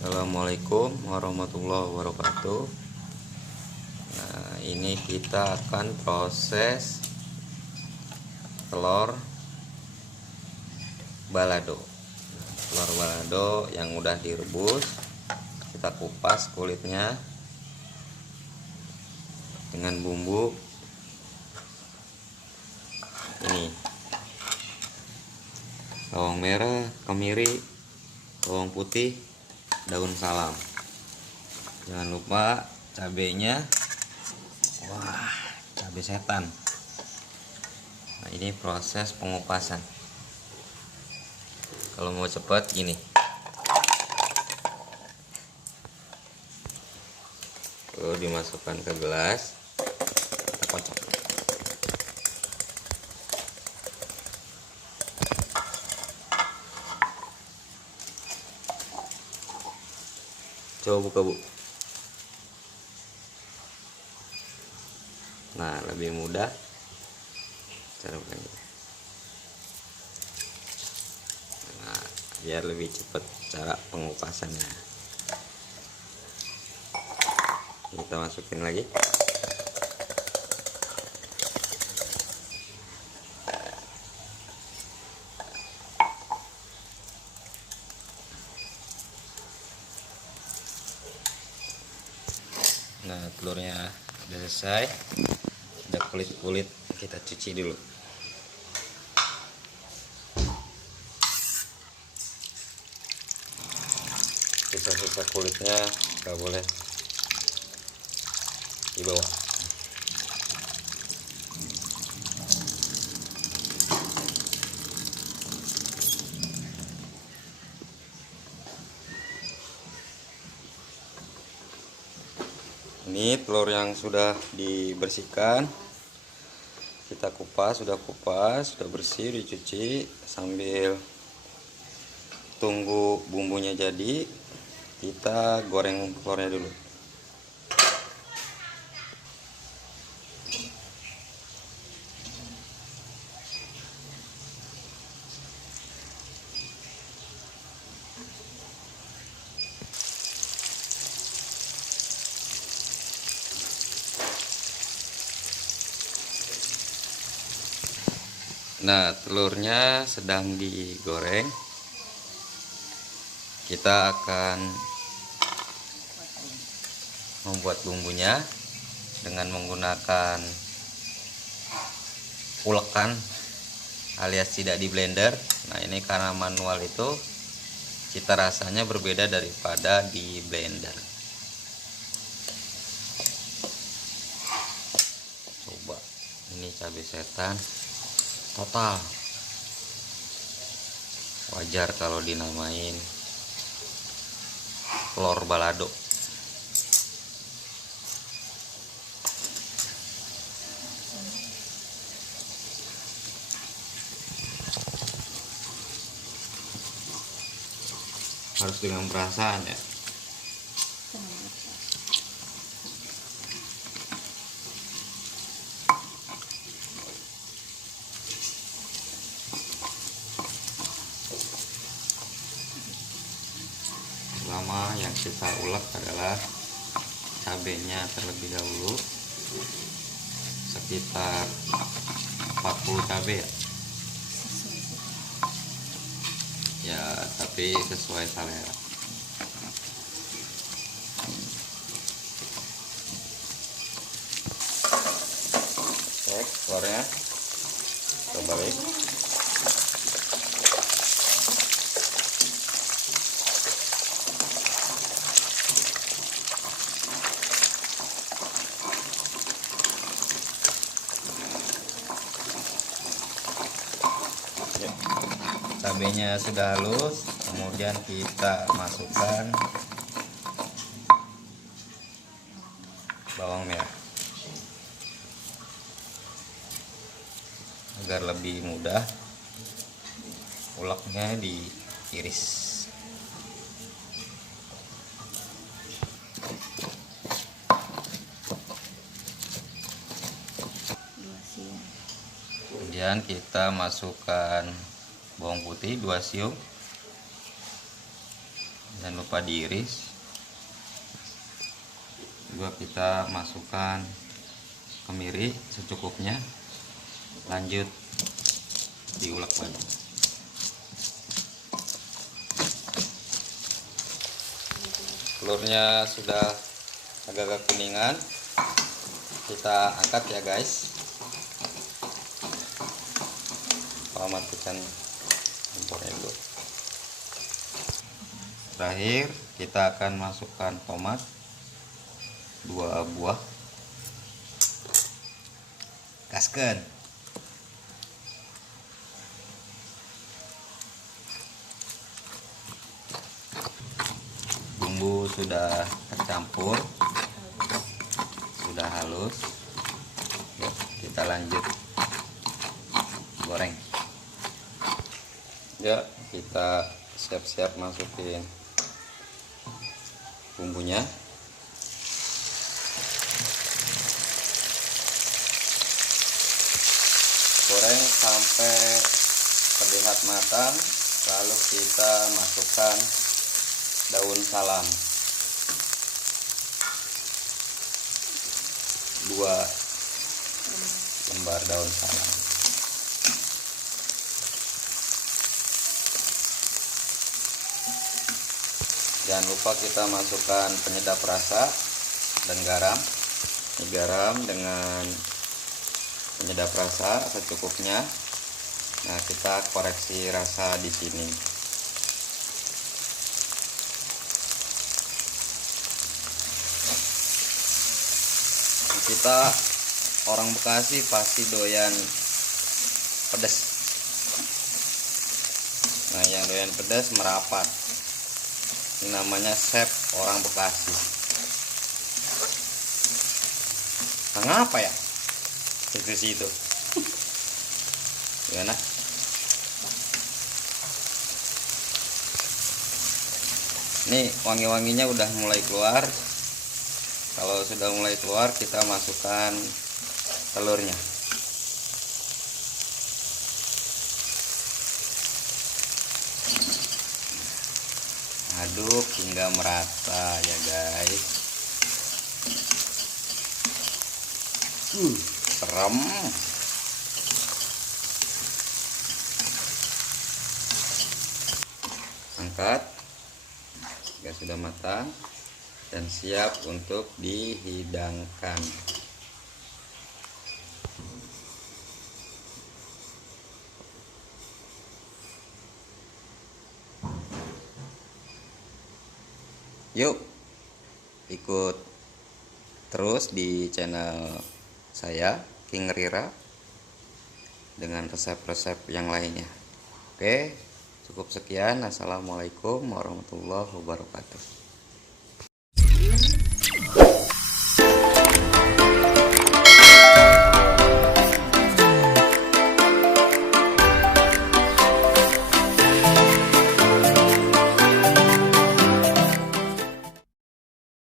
Assalamualaikum warahmatullahi wabarakatuh. Nah, ini kita akan proses telur balado. Telur balado yang udah direbus, kita kupas kulitnya dengan bumbu ini: bawang merah, kemiri, bawang putih, daun salam. Jangan lupa cabenya. Wah, cabai setan. Nah, ini proses pengupasan. Kalau mau cepat gini, lalu dimasukkan ke gelas, kita kocok. Coba buka, Bu. Nah, lebih mudah cara bukanya. Nah, biar lebih cepat cara pengupasannya. Kita masukin lagi. Nah, telurnya udah selesai. Ada kulit-kulit, kita cuci dulu. Sisa-sisa kulitnya nggak boleh dibawa. Ini telur yang sudah dibersihkan, kita kupas, sudah bersih, dicuci. Sambil tunggu bumbunya jadi, kita goreng telurnya dulu. Nah, telurnya sedang digoreng. Kita akan membuat bumbunya dengan menggunakan ulekan alias tidak di blender. Nah, ini karena manual itu cita rasanya berbeda daripada di blender. Coba, ini cabai setan total. Wajar kalau dinamain telur balado. Harus dengan perasaan ya. Pertama yang kita ulek adalah cabenya terlebih dahulu, sekitar 40 cabai ya. Ya, tapi sesuai selera. Cek telurnya, kita balik. Cabenya sudah halus, kemudian kita masukkan bawang merah agar lebih mudah uleknya diiris. Kemudian kita masukkan bawang putih 2 siung, Jangan lupa diiris. Juga kita masukkan kemiri secukupnya. Lanjut diulek lagi. Telurnya sudah agak-agak kuningan, kita angkat ya guys. Matikan kompornya dulu. Terakhir kita akan masukkan tomat 2 buah. Gaskeun. Bumbu sudah tercampur, sudah halus. Yuk, kita lanjut goreng. Ya, kita siap-siap masukin bumbunya. Goreng sampai terlihat matang, lalu kita masukkan daun salam 2 lembar daun salam. Jangan lupa kita masukkan penyedap rasa dan garam. Ini garam dengan penyedap rasa secukupnya. Nah, kita koreksi rasa di sini. Kita orang Bekasi pasti doyan pedas. Nah, yang doyan pedas merapat. Ini namanya chef orang Bekasi. Ngapa ya? Itu. Gimana? Ini wangi-wanginya udah mulai keluar. Kalau sudah mulai keluar, kita masukkan telurnya. Aduk hingga merata ya guys. Serem. Angkat jika sudah matang dan siap untuk dihidangkan. Yuk ikut terus di channel saya King Rira dengan resep-resep yang lainnya. Oke, cukup sekian. Assalamualaikum warahmatullahi wabarakatuh.